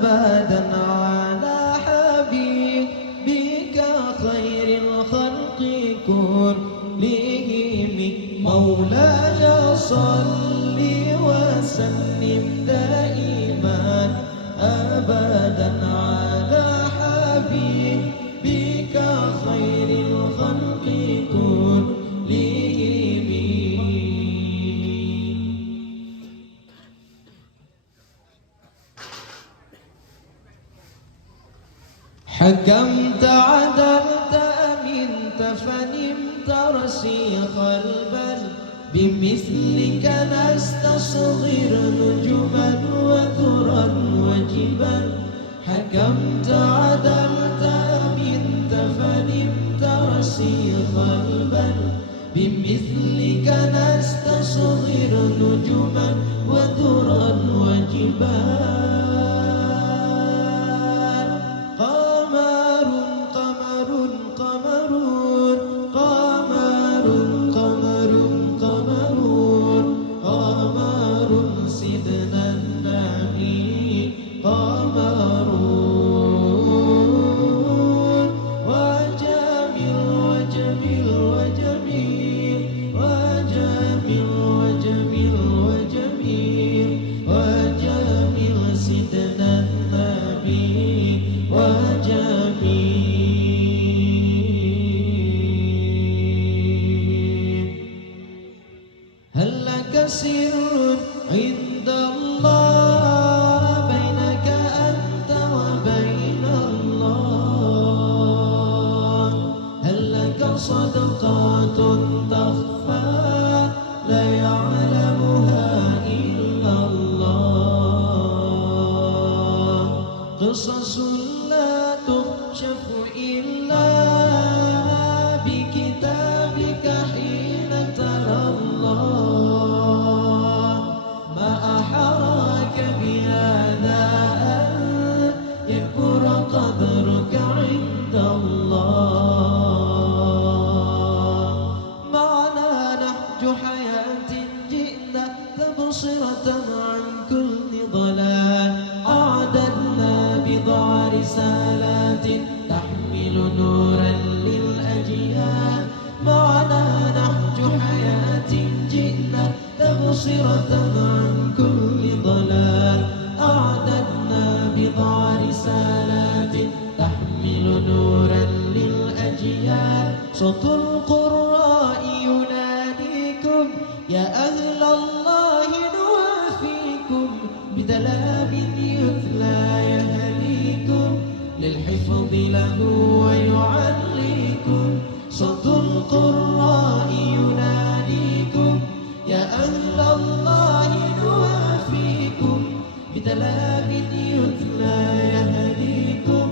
أبدا على حبيبك خير الخلق كلهم. مولاي صل وسلم دائما أبدا على حبيبك خير الخلق كلهم. حكمت عدلت أمنت فنمت رسيخ البال بمثلك نستصغر نجما وذرا وجبال. حكمت عدلت أمنت فنمت رسيخ البال بمثلك نستصغر نجما وذرا وجبال. هل لك سر عند الله بينك أنت وبين الله؟ هل لك صدقات تخفى لا يعلمها إلا الله؟ قصص لا تكشف إلا بكتابك حين ترى الله. ما أحراك بهذا أن يكبر قدرك عند الله. معنا نهج حياة جئنا تبصرة عن كل ضلال. أعددنا بضع رسالات تحمل نورا للأجيال. معنا نهج حياة جئنا تبصرة عن كل ضلال. أعددنا بضع رسالات تحمل نورا للأجيال. صوت القراء يناديكم يا أهل الله نوافيكم بدلال يتلى يهديكم للحفظ له ويعليكم. صوت القراء يناديكم يا أهل الله نوافيكم بدلال يتلى يهديكم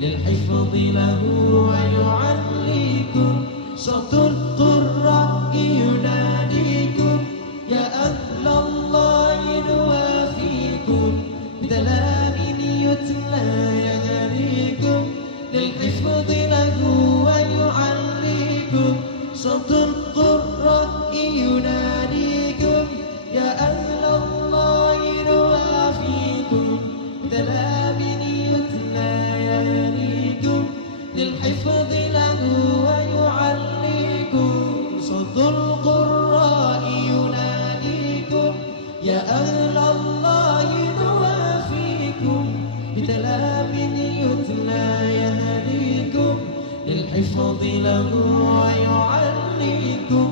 للحفظ له ويعليكم. صوت القراء يناديكم يا أهل الله نوافيكم بدلال يتلى يهديكم للحفظ له ويعليكم. صوت القراء يناديكم يا أهل الله نوافيكم بدلال يتلى يهديكم للحفظ له ويعليكم. صوت القراء يناديكم يا أهل الله نوافيكم بدلال يتلى يهديكم للحفظ له ويعليكم.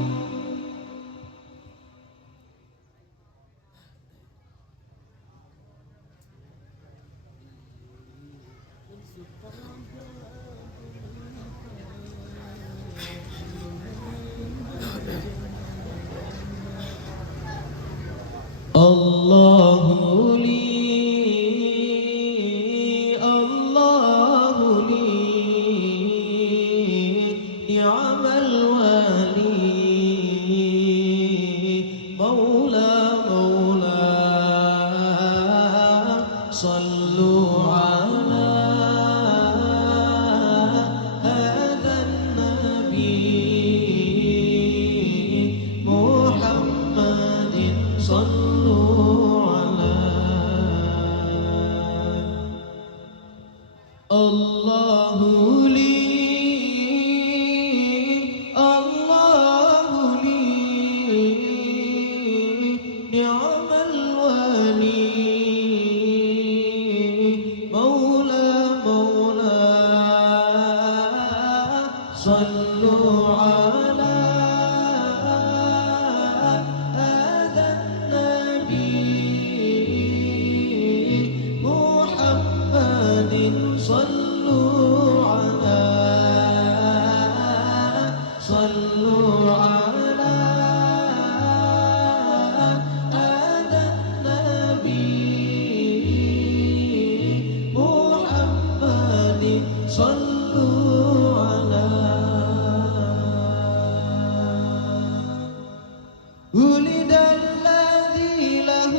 الله لي الله لي نعم الوالي مولى مولى صلوا على هذا النبي محمد صلوا على الله لي الله لي نعم الولي مولى مولى صلوا على هذا النبي محمد صلوا على هذا النبي محمد صلوا على ولد الذي له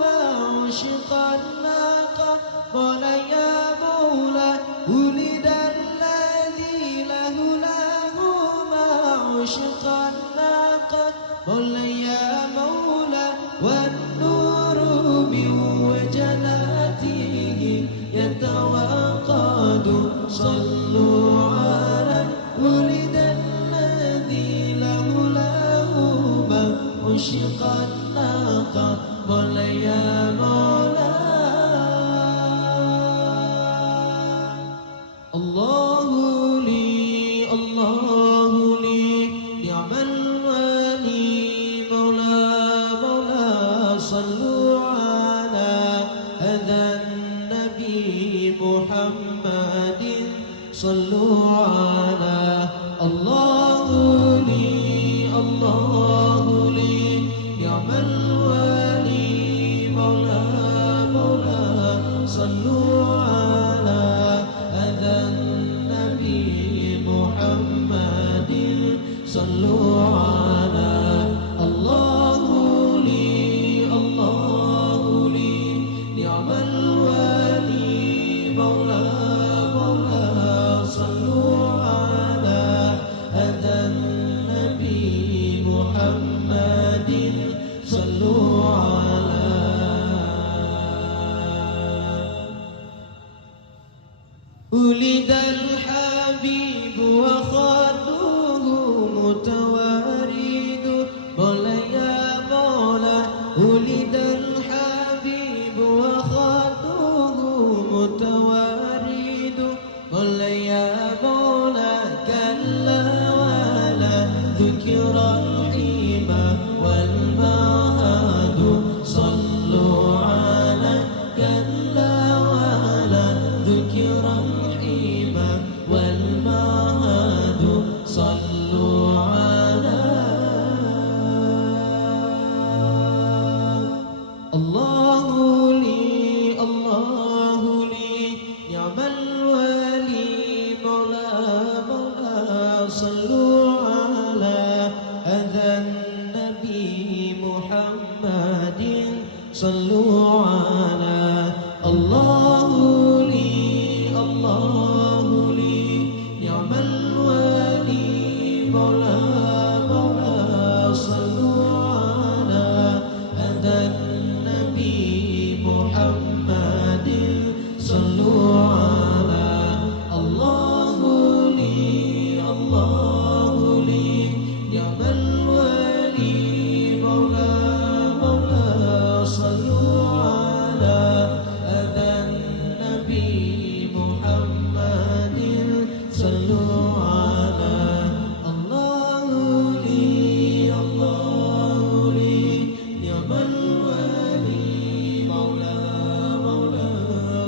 ما عشق الناقة قال يا مولى ولد الذي له ما عشق الناقة قال يا مولى والنور من وجناته يتوقد صلوا على ولد الذي له ما عشق الناقة قال يا مولى الله لي الله لي نعم الولي مولى مولى صلوا على هذا النبي محمد صلوا على الله لي الله لي نعم الولي مولى مولى صلوا على هذا النبي محمد صلوا على الله لي الله لي نعم الولي مولى مولى صلوا على هذا النبي محمد صلوا على ولد الحبيب وخده متوارد قال يا مولى ولد الحبيب وخده متوارد قال يا مولى كلا ولا ذكر الحمى والمهد صلوا على كلا ولا ذكر الحمى والمهد صلوا على الله لي الله لي نعم الولي مولى مولى صلوا على هذا النبي محمد صلوا على الله لي الله لي نعم الولي مولى مولى صلوا على هذا النبي محمد صلوا على الله لي الله لي نعم الولي مولى مولى صلوا على هذا النبي محمد صلوا على الله لي الله لي نعم الولي مولى مولى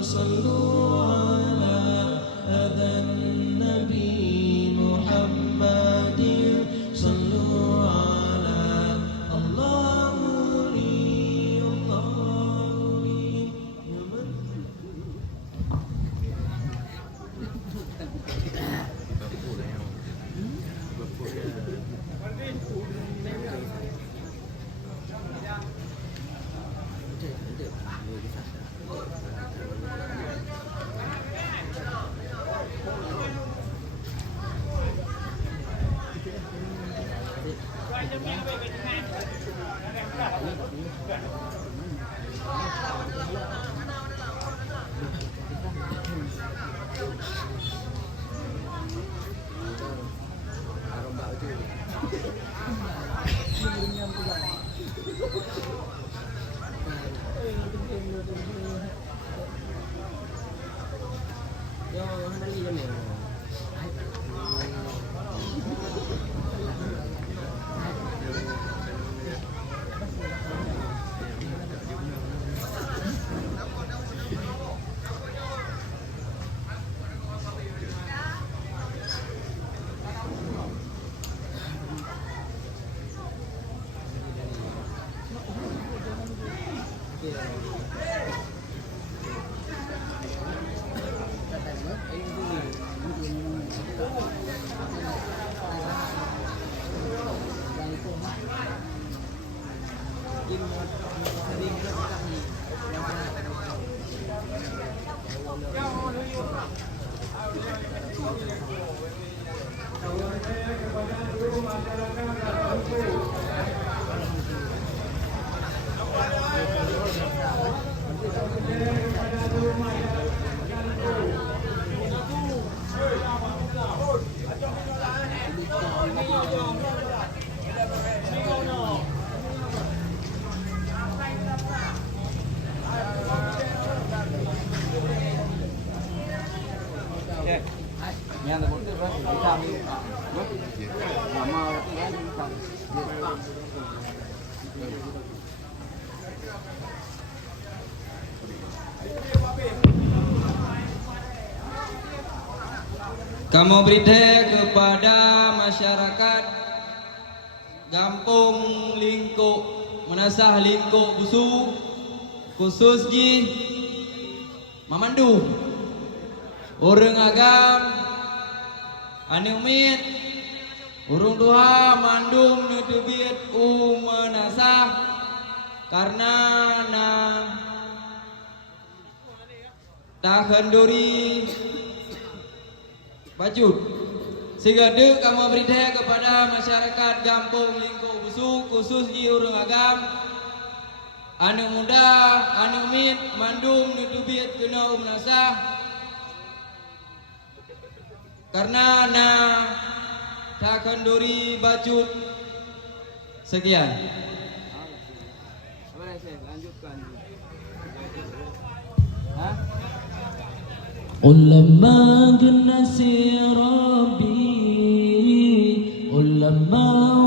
Kamu beri kepada masyarakat Kampung Lingkuk Menasah Lingkuk Busu, khusus di Mamandu, orang agam anu umit urung duha mandum nutubit menasah karena na takhenduri bajut sehingga kamu beri kepada masyarakat Kampung Lingkuk Busu, khusus di urang agam anu muda anu umit mandum nutubit kena menasah karena na takhenduri bajut. Sekian. Ulama genasi Rabbi, ulama